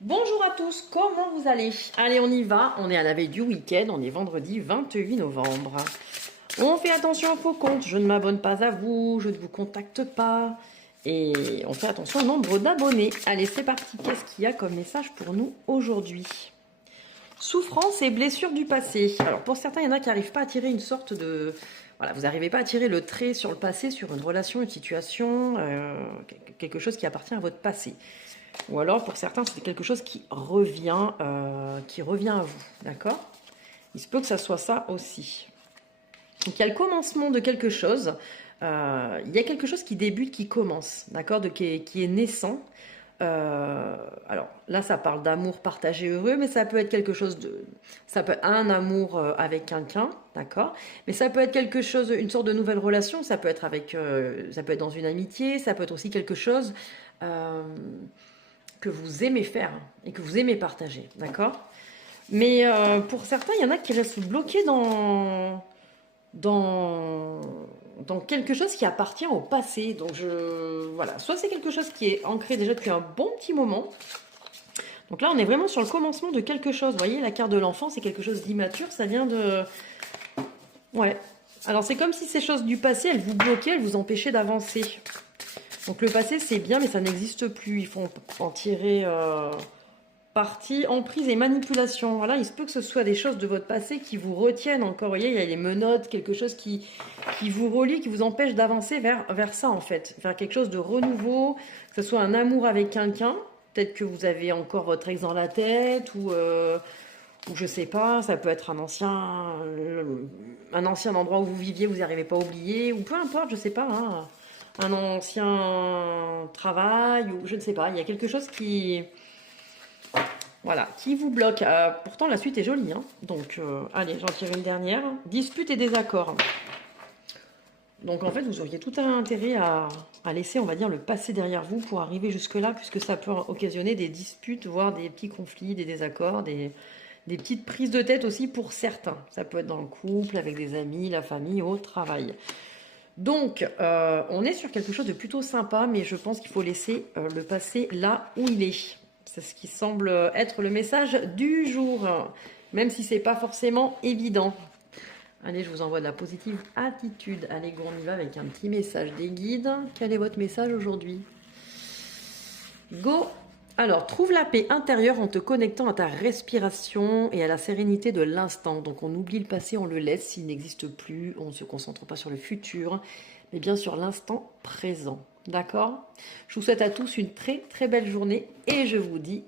Bonjour à tous, comment vous allez? Allez, on y va, on est à la veille du week-end, on est vendredi 28 novembre. On fait attention aux faux comptes, je ne m'abonne pas à vous, je ne vous contacte pas. Et on fait attention au nombre d'abonnés. Allez, c'est parti, qu'est-ce qu'il y a comme message pour nous aujourd'hui? Souffrance et blessures du passé. Alors pour certains, il y en a qui n'arrivent pas à tirer une sorte de... Voilà, vous n'arrivez pas à tirer le trait sur le passé, sur une relation, une situation, quelque chose qui appartient à votre passé. Ou alors, pour certains, c'est quelque chose qui revient à vous, d'accord? Il se peut que ça soit ça aussi. Donc, il y a le commencement de quelque chose. Il y a quelque chose qui débute, qui commence, d'accord? Qui est naissant. Alors, là, ça parle d'amour partagé heureux, mais ça peut être quelque chose de... Ça peut être un amour avec quelqu'un, d'accord? Mais ça peut être quelque chose, une sorte de nouvelle relation. Ça peut être avec... ça peut être dans une amitié. Ça peut être aussi quelque chose... que vous aimez faire et que vous aimez partager, d'accord? Mais pour certains, il y en a qui restent bloqués dans, dans quelque chose qui appartient au passé. Donc, voilà. Soit c'est quelque chose qui est ancré déjà depuis un bon petit moment. Donc là, on est vraiment sur le commencement de quelque chose. Vous voyez, la carte de l'enfant, c'est quelque chose d'immature. Ça vient de... Ouais. Alors, c'est comme si ces choses du passé, elles vous bloquaient, elles vous empêchaient d'avancer. Donc le passé, c'est bien, mais ça n'existe plus. Il faut en tirer parti, emprise et manipulation. Voilà, il se peut que ce soit des choses de votre passé qui vous retiennent encore. Vous voyez, il y a les menottes, quelque chose qui vous relie, qui vous empêche d'avancer vers ça, en fait. Vers quelque chose de renouveau, que ce soit un amour avec quelqu'un. Peut-être que vous avez encore votre ex dans la tête, ou je sais pas, ça peut être un ancien endroit où vous viviez, vous n'arrivez pas à oublier, ou peu importe, je sais pas, hein, un ancien travail, ou je ne sais pas, il y a quelque chose qui, voilà, qui vous bloque. Pourtant, la suite est jolie, hein. Donc, allez, j'en tire une dernière. Dispute et désaccord. Donc, en fait, vous auriez tout un intérêt à laisser, on va dire, le passé derrière vous pour arriver jusque-là, puisque ça peut occasionner des disputes, voire des petits conflits, des désaccords, des petites prises de tête aussi pour certains. Ça peut être dans le couple, avec des amis, la famille, au travail. Donc, on est sur quelque chose de plutôt sympa, mais je pense qu'il faut laisser le passé là où il est. C'est ce qui semble être le message du jour, même si c'est pas forcément évident. Allez, je vous envoie de la positive attitude. Allez, go, on y va avec un petit message des guides. Quel est votre message aujourd'hui? Go! Alors, trouve la paix intérieure en te connectant à ta respiration et à la sérénité de l'instant. Donc, on oublie le passé, on le laisse s'il n'existe plus. On ne se concentre pas sur le futur, mais bien sur l'instant présent. D'accord? Je vous souhaite à tous une très très belle journée et je vous dis